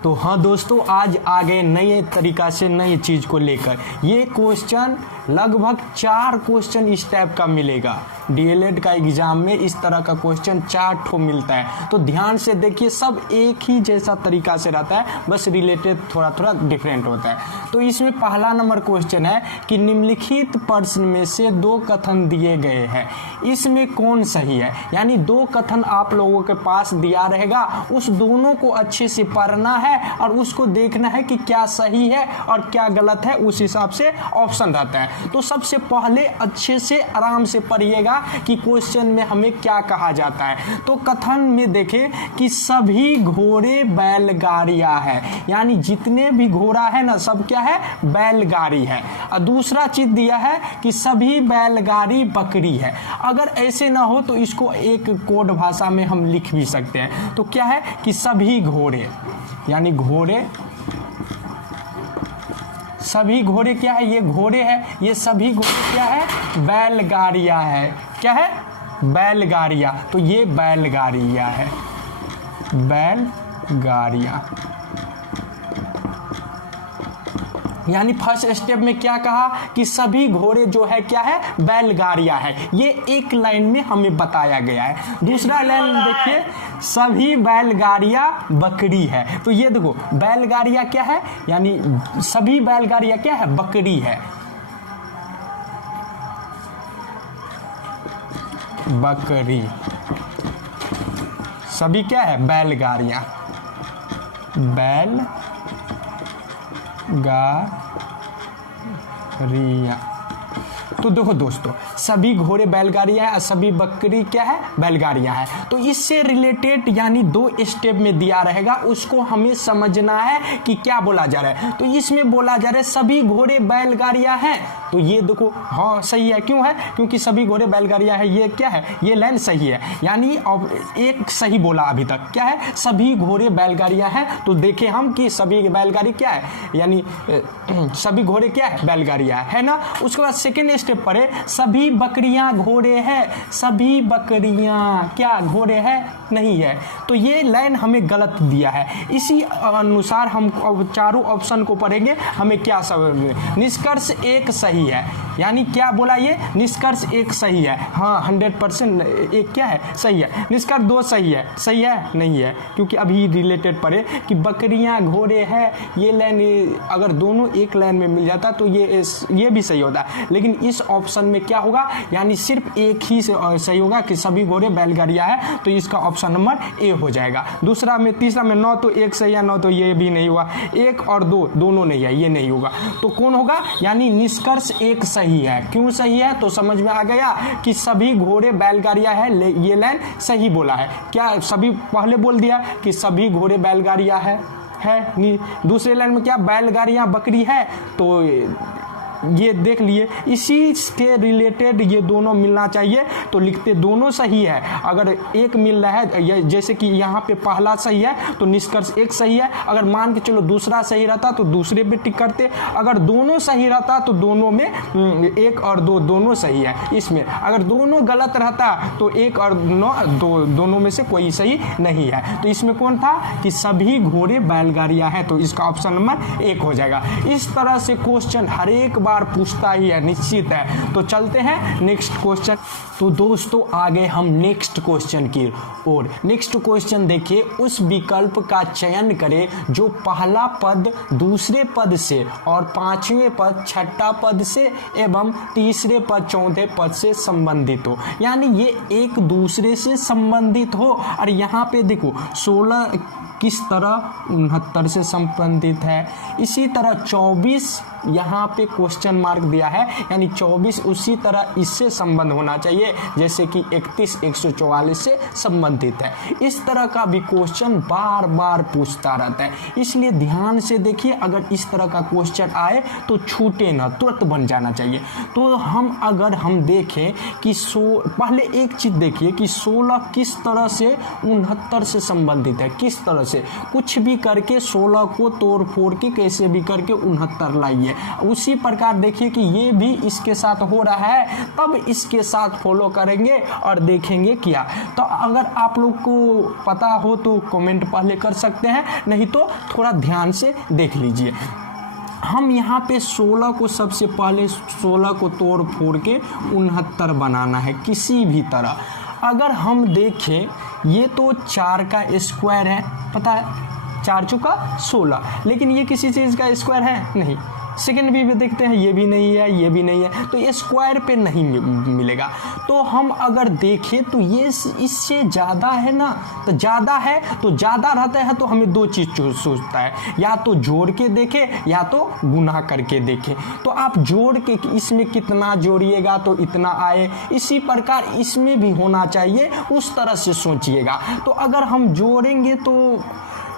तो हाँ दोस्तों, आज आ गए नए तरीका से नई चीज़ को लेकर। ये क्वेश्चन लगभग 4 क्वेश्चन इस टाइप का मिलेगा। डीएलएड का एग्ज़ाम में इस तरह का क्वेश्चन 4 ठो मिलता है। तो ध्यान से देखिए, सब एक ही जैसा तरीका से रहता है, बस रिलेटेड थोड़ा थोड़ा डिफरेंट होता है। तो इसमें पहला नंबर क्वेश्चन है कि निम्नलिखित प्रश्न में से 2 कथन दिए गए हैं, इसमें कौन सही है। यानी 2 कथन आप लोगों के पास दिया रहेगा, उस दोनों को अच्छे से पढ़ना है और उसको देखना है कि क्या सही है और क्या गलत है, उस हिसाब से ऑप्शन रहता है। तो सबसे पहले अच्छे से आराम से पढ़िएगा कि क्वेश्चन में हमें क्या कहा जाता है। तो कथन में देखें कि सभी घोड़े बैलगाड़ियां है, यानी जितने भी घोड़ा है ना, सब क्या है, बैलगाड़ी है। और दूसरा चीज दिया है कि सभी बैलगाड़ी बकरी है। अगर ऐसे ना हो तो इसको एक कोड भाषा में हम लिख भी सकते हैं। तो क्या है कि सभी घोड़े, यानी घोड़े, सभी घोड़े क्या है, ये घोड़े है, ये सभी घोड़े क्या है, बैलगाड़ियां है। क्या है, बैलगाड़ियां। तो ये बैलगाड़ियां है, बैलगाड़ियां। यानी फर्स्ट स्टेप में क्या कहा कि सभी घोड़े जो है क्या है, बैलगाड़ियां है। ये एक लाइन में हमें बताया गया है। दूसरा लाइन देखिए, सभी बैलगाड़ियां बकरी है। तो ये देखो, बैलगाड़ियां क्या है, यानी सभी बैलगाड़ियां क्या है, बकरी है, बकरी। सभी क्या है, बैलगाड़ियां, बैलगाड़ियां। तो देखो दोस्तों, सभी घोड़े बैलगाड़ियां हैं और सभी बकरी क्या है, बैलगाड़ियां हैं। तो इससे रिलेटेड यानी 2 स्टेप में दिया रहेगा, उसको हमें समझना है कि क्या बोला जा रहा है। तो इसमें बोला जा रहा है सभी घोड़े बैलगाड़ियां हैं। तो ये देखो, हाँ सही है। क्यों है, क्योंकि सभी घोड़े बैलगाड़ियां हैं, ये क्या है, ये लाइन सही है। यानी अब एक सही बोला अभी तक, क्या है, सभी घोड़े बैलगाड़ियां हैं। तो देखें हम कि सभी बैलगाड़ी क्या है, यानी सभी घोड़े क्या है, बैलगाड़ियां है ना। उसके बाद सेकेंड स्टेप पर है सभी बकरियां घोड़े हैं। सभी बकरियां क्या घोड़े है, नहीं है। तो ये लाइन हमें गलत दिया है। इसी अनुसार हम चारों ऑप्शन को पढ़ेंगे, हमें क्या सब निष्कर्ष एक सही है। यानी क्या बोला, ये निष्कर्ष एक सही है। हाँ 100% एक क्या है, सही है। निष्कर्ष 2 सही है, सही है, नहीं है, क्योंकि अभी रिलेटेड पढ़े कि बकरियां घोड़े है। ये लाइन अगर दोनों एक लाइन में मिल जाता तो ये भी सही होता, लेकिन इस ऑप्शन में क्या होगा, यानी सिर्फ एक ही सही होगा कि सभी घोड़े बैलगाड़ियां है। तो इसका ऑप्शन नंबर ए हो जाएगा। दूसरा में, तीसरा में 9 तो एक सही है, 9 तो ये भी नहीं हुआ। 1 और 2 दोनों नहीं है, ये नहीं होगा। तो कौन होगा, यानी निष्कर्ष एक सही है। क्यों सही है, तो समझ में आ गया कि सभी घोड़े बैलगाड़ियां है, ये लाइन सही बोला है। क्या सभी पहले बोल दिया कि सभी घोड़े बैलगाड़ियां है। दूसरे लाइन में क्या, बैलगाड़ियां बकरी है। तो ये देख लिए, इसी के रिलेटेड ये दोनों मिलना चाहिए। तो लिखते दोनों सही है। अगर एक मिल रहा है, जैसे कि यहाँ पे पहला सही है तो निष्कर्ष एक सही है। अगर मान के चलो दूसरा सही रहता तो दूसरे पे टिक करते। अगर दोनों सही रहता तो दोनों में 1 और 2 दोनों सही है। इसमें अगर दोनों गलत रहता तो 1 और 9 दोनों में से कोई सही नहीं है। तो इसमें कौन था कि सभी घोड़े बैलगाड़ियां हैं। तो इसका ऑप्शन नंबर 1 हो जाएगा। इस तरह से क्वेश्चन हर एक बार पूछता ही है, निश्चित है। तो चलते हैं नेक्स्ट क्वेश्चन। तो दोस्तों आगे हम नेक्स्ट क्वेश्चन की ओर। नेक्स्ट क्वेश्चन देखिए, उस विकल्प का चयन करें जो पहला पद दूसरे पद से और 5वें पद छठा पद से एवं तीसरे पद चौथे पद से संबंधित हो। यानी ये एक दूसरे से संबंधित हो। और यहाँ पे देखो 16 किस तरह 69 से संबंधित है। इसी तरह 24 यहाँ पे क्वेश्चन मार्क दिया है, यानी 24 उसी तरह इससे संबंध होना चाहिए जैसे कि 31 144 से संबंधित है। इस तरह का भी क्वेश्चन बार बार पूछता रहता है, इसलिए ध्यान से देखिए। अगर इस तरह का क्वेश्चन आए तो छूटे ना, तुरंत बन जाना चाहिए। तो अगर हम देखें कि पहले एक चीज देखिए कि 16 किस तरह से 69 से संबंधित है, किस तरह से कुछ भी करके 16 को तोड़ फोड़ के कैसे भी करके 69 लाइए। उसी प्रकार देखिए कि ये भी इसके साथ हो रहा है, तब इसके साथ फॉलो करेंगे और देखेंगे क्या। तो अगर आप लोग को पता हो तो कमेंट पहले कर सकते हैं, नहीं तो थोड़ा ध्यान से देख लीजिए। हम यहाँ पे 16 को सबसे पहले 16 को तोड़ फोड़ के 69 बनाना है किसी भी तरह। अगर हम देखें ये तो 4 का स्क्वायर है, पता है 4 चौका 16, लेकिन ये किसी चीज़ का स्क्वायर है नहीं। सेकेंड भी देखते हैं, ये भी नहीं है, ये भी नहीं है, तो ये स्क्वायर पे नहीं मिलेगा। तो हम अगर देखें तो ये इससे ज़्यादा है ना, तो ज़्यादा है तो ज़्यादा रहता है तो हमें दो चीज़ सोचता है, या तो जोड़ के देखें या तो गुना करके देखें। तो आप जोड़ के इसमें कितना जोड़िएगा तो इतना आए, इसी प्रकार इसमें भी होना चाहिए, उस तरह से सोचिएगा। तो अगर हम जोड़ेंगे तो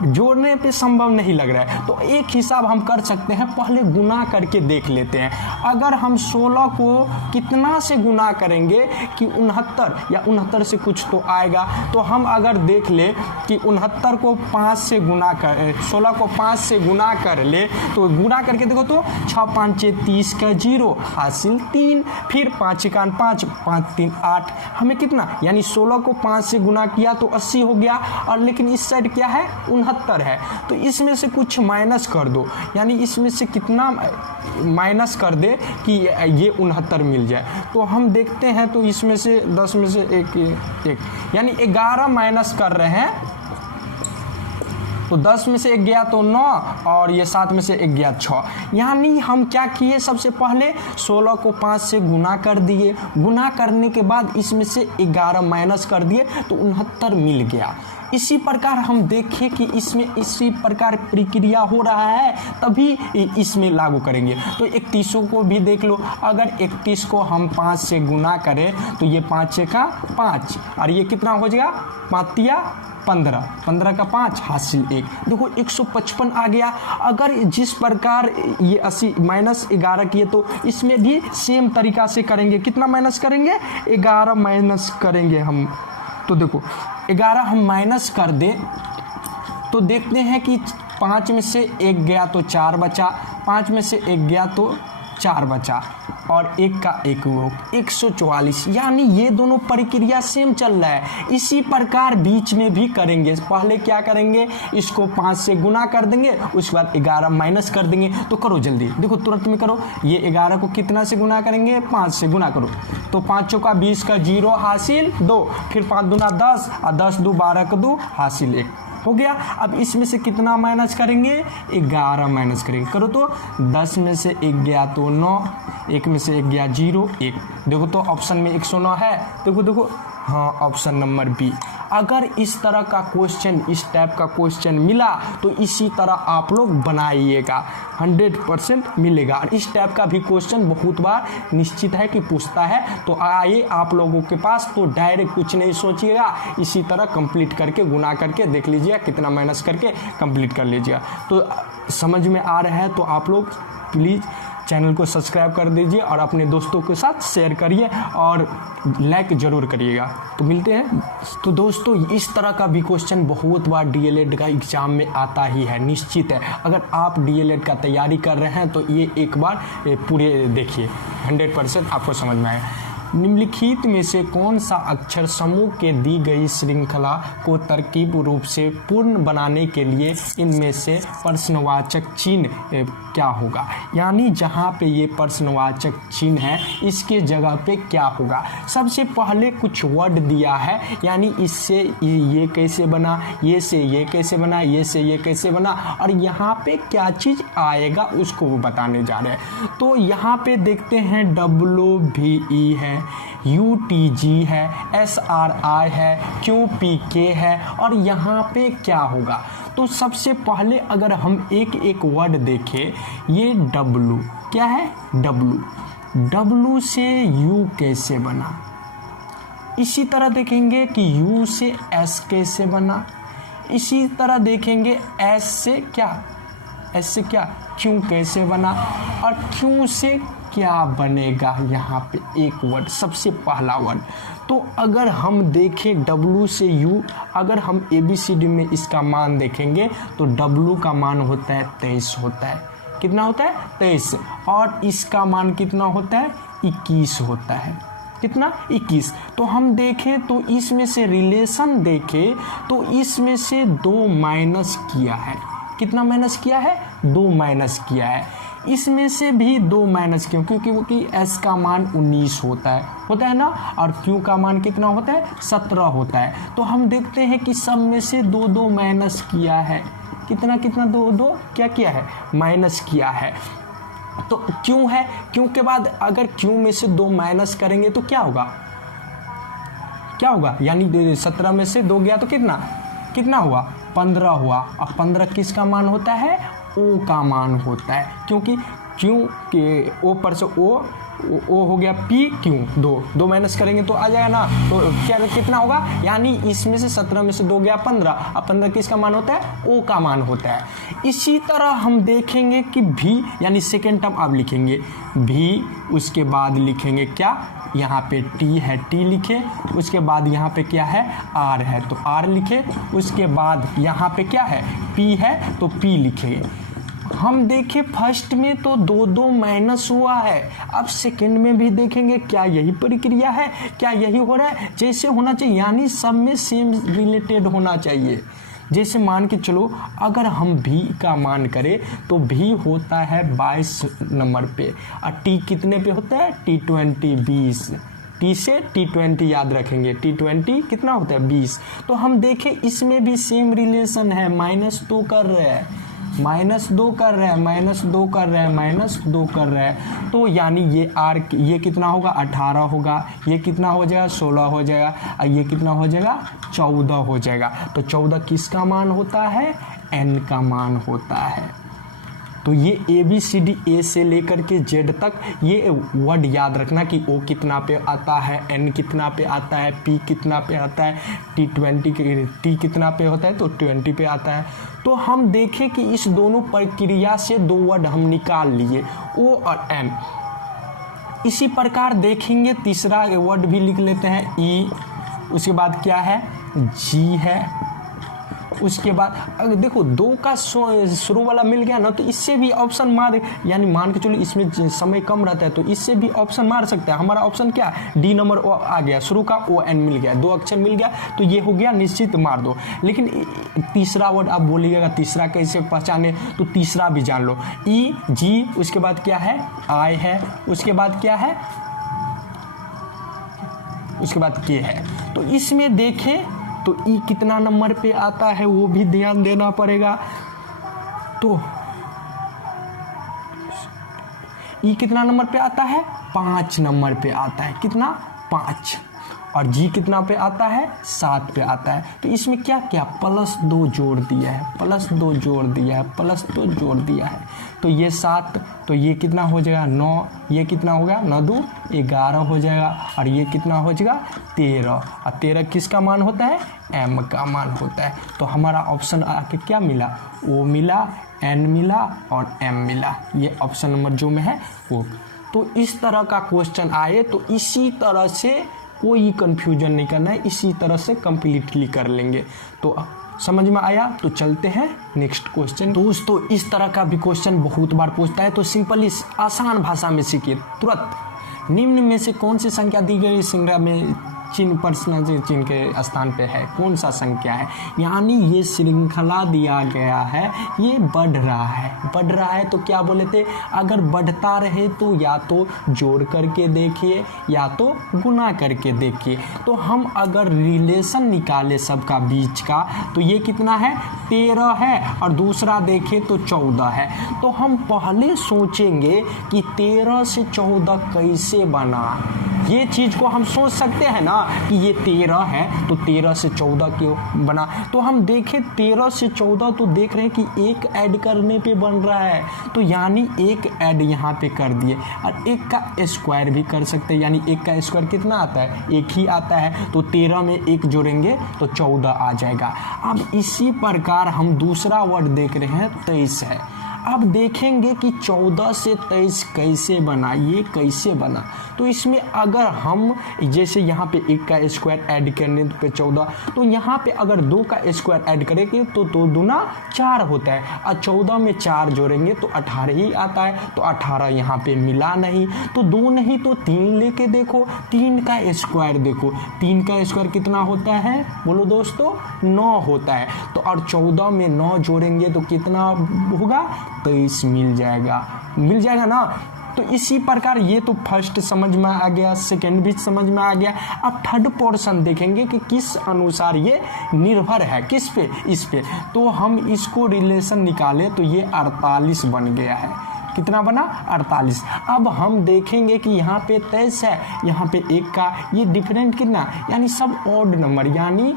जोड़ने पे संभव नहीं लग रहा है, तो एक हिसाब हम कर सकते हैं, पहले गुना करके देख लेते हैं। अगर हम 16 को कितना से गुना करेंगे कि 69 या 69 से कुछ तो आएगा, तो हम अगर देख ले कि 69 को 5 से गुना कर 16 को 5 से गुना कर ले, तो गुना करके देखो तो 6 5 30 का 0 हासिल 3, फिर 5 1 5 5 3 8, हमें कितना यानी 16 को 5 से गुना किया तो 80 हो गया। और लेकिन इस साइड क्या है 69 है, तो इसमें से कुछ माइनस कर दो, यानी इसमें से कितना माइनस कर दे कि ये 69 मिल जाए। तो हम देखते हैं तो इसमें से 10 में से एक यानी 11 माइनस कर रहे हैं, तो 10 में से 1 गया तो 9 और ये 7 में से 1 गया 6। यानी हम क्या किए, सबसे पहले 16 को 5 से गुना कर दिए, गुना करने के बाद इसमें से 11 माइनस कर दिए तो 69 मिल गया। इसी प्रकार हम देखें कि इसमें इसी प्रकार प्रक्रिया हो रहा है, तभी इसमें लागू करेंगे। तो 31 को भी देख लो, अगर 31 को हम 5 से गुना करें तो ये 5 का 5 और ये कितना हो जाएगा 5 या 15, 15 का 5 हासिल 1, देखो 155 आ गया। अगर जिस प्रकार ये 80 माइनस 11 किए तो इसमें भी सेम तरीका से करेंगे। कितना माइनस करेंगे 11 माइनस करेंगे हम, तो देखो 11 हम माइनस कर दें तो देखते हैं कि 5 में से 1 गया तो 4 बचा, 5 में से 1 गया तो 4 बचा और 1 का 1 हुआ 144। यानी ये दोनों प्रक्रिया सेम चल रहा है। इसी प्रकार बीच में भी करेंगे। पहले क्या करेंगे, इसको 5 से गुना कर देंगे, उसके बाद 11 माइनस कर देंगे। तो करो जल्दी, देखो तुरंत में करो। ये 11 को कितना से गुना करेंगे 5 से गुना करो, तो 5 चौका 20 का 0 हासिल 2, फिर 5 दूना 10 और 10 2 12 का 2 हासिल 1 हो गया। अब इसमें से कितना माइनस करेंगे 11 माइनस करेंगे, करो तो 10 में से 1 गया तो 9, 1 में से 1 गया 0 1, देखो तो ऑप्शन में 109 है। देखो हाँ ऑप्शन नंबर बी। अगर इस तरह का क्वेश्चन, इस टाइप का क्वेश्चन मिला तो इसी तरह आप लोग बनाइएगा, 100% मिलेगा। और इस टाइप का भी क्वेश्चन बहुत बार निश्चित है कि पूछता है। तो आइए आप लोगों के पास, तो डायरेक्ट कुछ नहीं सोचिएगा, इसी तरह कंप्लीट करके गुना करके देख लीजिएगा, कितना माइनस करके कंप्लीट कर लीजिएगा। तो समझ में आ रहा है तो आप लोग प्लीज़ चैनल को सब्सक्राइब कर दीजिए और अपने दोस्तों के साथ शेयर करिए और लाइक ज़रूर करिएगा। तो मिलते हैं। तो दोस्तों इस तरह का भी क्वेश्चन बहुत बार डीएलएड का एग्ज़ाम में आता ही है, निश्चित है। अगर आप डीएलएड का तैयारी कर रहे हैं तो ये एक बार पूरे देखिए, 100% आपको समझ में आएगा। निम्नलिखित में से कौन सा अक्षर समूह के दी गई श्रृंखला को तरकीब रूप से पूर्ण बनाने के लिए इनमें से प्रश्नवाचक चिन्ह क्या होगा। यानी जहाँ पे ये प्रश्नवाचक चिन्ह है इसके जगह पे क्या होगा। सबसे पहले कुछ वर्ड दिया है, यानी इससे ये कैसे बना, ये से ये कैसे बना, ये से ये कैसे बना, और यहाँ पे क्या चीज़ आएगा उसको वो बताने जा रहे हैं। तो यहाँ पे देखते हैं WVE है, UTG है, SRI है, QPK है, और यहाँ पे क्या होगा। तो सबसे पहले अगर हम एक एक वर्ड देखें, ये W क्या है, W से U कैसे बना। इसी तरह देखेंगे कि U से S कैसे बना। इसी तरह देखेंगे S से क्या, Q कैसे बना, और Q से क्या बनेगा यहाँ पे एक वर्ड, सबसे पहला वर्ड। तो अगर हम देखें W से U, अगर हम ABCD में इसका मान देखेंगे तो W का मान होता है 23 होता है। कितना होता है? 23। और इसका मान कितना होता है? 21 होता है। कितना? 21। तो हम देखें तो इसमें से रिलेशन देखें तो इसमें से 2 माइनस किया है। कितना माइनस किया है? 2 माइनस किया है। इसमें से भी 2 माइनस क्यों? क्योंकि S का मान 19 होता है ना, और Q का मान कितना होता है? 17 होता है। तो हम देखते हैं कि सब में से 2 माइनस किया है। कितना 2 क्या किया है? माइनस किया है। तो क्यों है? क्यों के बाद अगर क्यों में से 2 माइनस करेंगे तो क्या होगा? यानी 17 में से 2 गया तो कितना हुआ? 15 हुआ। और 15 किसका मान होता है? ओ का मान होता है, क्योंकि क्यों के ओ पर से ओ हो गया P क्यों 2 माइनस करेंगे तो आ जाएगा ना। तो क्या कितना होगा? यानी इसमें से 17 में से 2 गया 15, अब 15 किसका मान होता है? O का मान होता है। इसी तरह हम देखेंगे कि V यानी सेकेंड टर्म आप लिखेंगे V, उसके बाद लिखेंगे क्या? यहाँ पे T है, T लिखे। उसके बाद यहाँ पे क्या है? R है तो R लिखे। उसके बाद यहाँ पे क्या है? P है तो P लिखे। हम देखें फर्स्ट में तो 2 माइनस हुआ है। अब सेकंड में भी देखेंगे क्या यही प्रक्रिया है? क्या यही हो रहा है? जैसे होना चाहिए, यानी सब में सेम रिलेटेड होना चाहिए। जैसे मान के चलो अगर हम V का मान करें तो V होता है 22 नंबर पे, और T कितने पे होता है? T20 20। T से T20 याद रखेंगे, T20 कितना होता है? 20। तो हम देखें इसमें भी सेम रिलेशन है, -2 कर रहे हैं, -2 कर रहे हैं। तो यानी ये R ये कितना होगा? 18 होगा। ये कितना हो जाएगा? 16 हो जाएगा। और ये कितना हो जाएगा? 14 हो जाएगा। तो 14 किसका मान होता है? N का मान होता है। तो ये ABCD A से लेकर के Z तक ये वर्ड याद रखना कि O कितना पे आता है, N कितना पे आता है, P कितना पे आता है, T कितना पे होता है तो 20 पे आता है। तो हम देखें कि इस दोनों प्रक्रिया से 2 वर्ड हम निकाल लिए, O और N। इसी प्रकार देखेंगे तीसरा वर्ड भी लिख लेते हैं E। उसके बाद क्या है? G है। उसके बाद अगर देखो 2 का शुरू वाला मिल गया ना, तो इससे भी ऑप्शन मार, यानी मान के चलो इसमें समय कम रहता है तो इससे भी ऑप्शन मार सकता है। हमारा ऑप्शन क्या? D नंबर आ गया, शुरू का ON मिल गया, 2 अक्षर मिल गया तो ये हो गया, निश्चित मार दो। लेकिन तीसरा वर्ड आप बोलिएगा तीसरा कैसे पहचाने, तो तीसरा भी जान लो E G। उसके बाद क्या है? I है। उसके बाद क्या है? उसके बाद K है। तो इसमें देखें तो E कितना नंबर पे आता है वो भी ध्यान देना पड़ेगा। तो E कितना नंबर पे आता है? 5 नंबर पे आता है। कितना? 5। और G कितना पे आता है? 7 पे आता है। तो इसमें क्या क्या? +2 जोड़ दिया है, +2 जोड़ दिया है, +2 जोड़ दिया है। तो ये 7, तो ये कितना हो जाएगा? 9। ये कितना हो गया? 9 2 11 हो जाएगा। और ये कितना हो जाएगा? 13। और 13 किसका मान होता है? M का मान होता है। तो हमारा ऑप्शन आके क्या मिला? O मिला, N मिला और M मिला। ये ऑप्शन नंबर जो में है वो। तो इस तरह का क्वेश्चन आए तो इसी तरह से कोई कंफ्यूजन नहीं करना है, इसी तरह से कंप्लीटली कर लेंगे। तो समझ में आया? तो चलते हैं नेक्स्ट क्वेश्चन। दोस्तों इस तरह का भी क्वेश्चन बहुत बार पूछता है, तो सिंपली आसान भाषा में सीखिए तुरंत। निम्न में से कौन सी संख्या दी गई श्रृंखला में चिन्ह पर्सनल चिन्ह के स्थान पे है? कौन सा संख्या है? यानी ये श्रृंखला दिया गया है, ये बढ़ रहा है तो क्या बोले थे? अगर बढ़ता रहे तो या तो जोड़ करके देखिए या तो गुना करके देखिए। तो हम अगर रिलेशन निकाले सबका बीच का तो ये कितना है? 13 है। और दूसरा देखें तो 14 है। तो हम पहले सोचेंगे कि 13 से 14 कैसे बना, ये चीज को हम सोच सकते हैं ना कि ये 13 है तो 13 से 14 क्यों बना। तो हम देखें 13 से 14 तो देख रहे हैं कि एक ऐड करने पे बन रहा है, तो यानी एक ऐड यहाँ पे कर दिए। और एक का स्क्वायर भी कर सकते हैं, यानी एक का स्क्वायर कितना आता है? 1 ही आता है। तो 13 में 1 जोड़ेंगे तो 14 आ जाएगा। अब इसी प्रकार हम दूसरा वर्ड देख रहे हैं 23 है। अब देखेंगे कि 14 से 23 कैसे बना, ये कैसे बना। तो इसमें अगर हम जैसे यहाँ पे 1 का स्क्वायर ऐड करने पे 14, तो यहाँ पे अगर 2 का स्क्वायर ऐड करेंगे तो 2 दूना 4 होता है, और 14 में 4 जोड़ेंगे तो 18 ही आता है। तो 18 यहाँ पे मिला नहीं, तो 2 नहीं तो 3 लेके देखो, 3 का स्क्वायर देखो, 3 का स्क्वायर कितना होता है बोलो दोस्तों, 9 होता है। तो और 14 में 9 जोड़ेंगे तो कितना होगा, 23 मिल जाएगा ना। तो इसी प्रकार ये तो फर्स्ट समझ में आ गया, सेकेंड भी समझ में आ गया। अब थर्ड पोर्शन देखेंगे कि किस अनुसार ये निर्भर है, किस पे, इस पे। तो हम इसको रिलेशन निकालें तो ये 48 बन गया है। कितना बना, 48। अब हम देखेंगे कि यहाँ पे 23 है, यहाँ पे 1 का, ये डिफरेंट कितना, यानी सब ऑड नंबर, यानी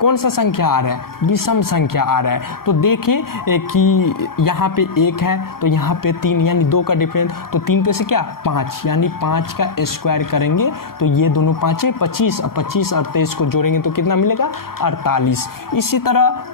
कौन सा संख्या आ रहा है, विषम संख्या आ रहा है। तो देखें कि यहाँ पे 1 है तो यहाँ पे 3, यानी 2 का डिफरेंस, तो 3 पे से क्या 5, यानी 5 का स्क्वायर करेंगे तो ये दोनों 5 है 25, और 25 और 23 को जोड़ेंगे तो कितना मिलेगा, 48। इसी तरह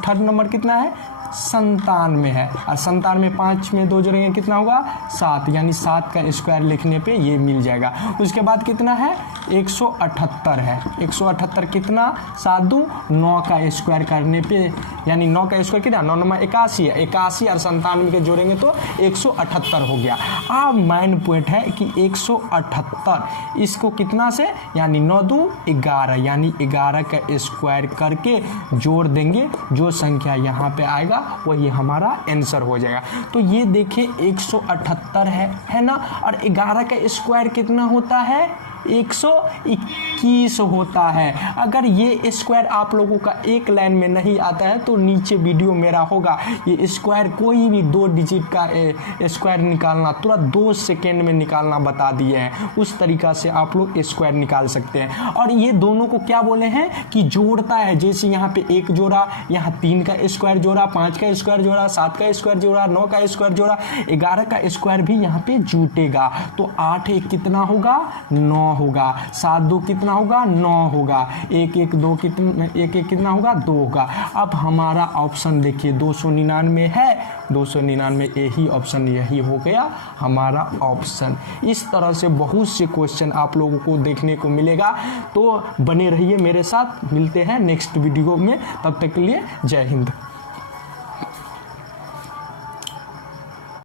थर्ड नंबर कितना है, 97 है, और 97 में 5 में 2 जोड़ेंगे कितना होगा, 7, यानी 7 का स्क्वायर लिखने पे ये मिल जाएगा। उसके बाद कितना है, 178 है, 178 कितना, 7 2 9 का स्क्वायर करने पे, यानी 9 का स्क्वायर कितना, 9 9 81 है, 81 और 97 के जोड़ेंगे तो 178 हो गया। अब मेन पॉइंट है कि 178 इसको कितना से, यानी 9 2 11, यानी 11 का स्क्वायर करके जोड़ देंगे, जो संख्या यहाँ पे आएगा वही हमारा आंसर हो जाएगा। तो ये देखिए 178 है ना, और 11 का स्क्वायर कितना होता है, 121 होता है। अगर ये स्क्वायर आप लोगों का एक लाइन में नहीं आता है तो नीचे वीडियो मेरा होगा, ये स्क्वायर कोई भी 2 डिजिट का स्क्वायर निकालना तुरंत 2 सेकेंड में निकालना बता दिए हैं, उस तरीका से आप लोग स्क्वायर निकाल सकते हैं। और ये दोनों को क्या बोले हैं कि जोड़ता है, जैसे यहाँ पे 1 जोड़ा, यहाँ 3 का स्क्वायर जोड़ा, 5 का स्क्वायर जोड़ा, 7 का स्क्वायर जोड़ा, 9 का स्क्वायर जोड़ा, 11 का स्क्वायर भी यहाँ पे जुटेगा। तो 8 1 कितना होगा, 9 होगा, 7 2 कितना होगा, 9 होगा, 1 1 2 कितना, 1 1 कितना होगा, 2 होगा। अब हमारा ऑप्शन देखिए 299 है, 299 यही ऑप्शन, यही हो गया हमारा ऑप्शन। इस तरह से बहुत से क्वेश्चन आप लोगों को देखने को मिलेगा, तो बने रहिए मेरे साथ, मिलते हैं नेक्स्ट वीडियो में, तब तक के लिए जय हिंद।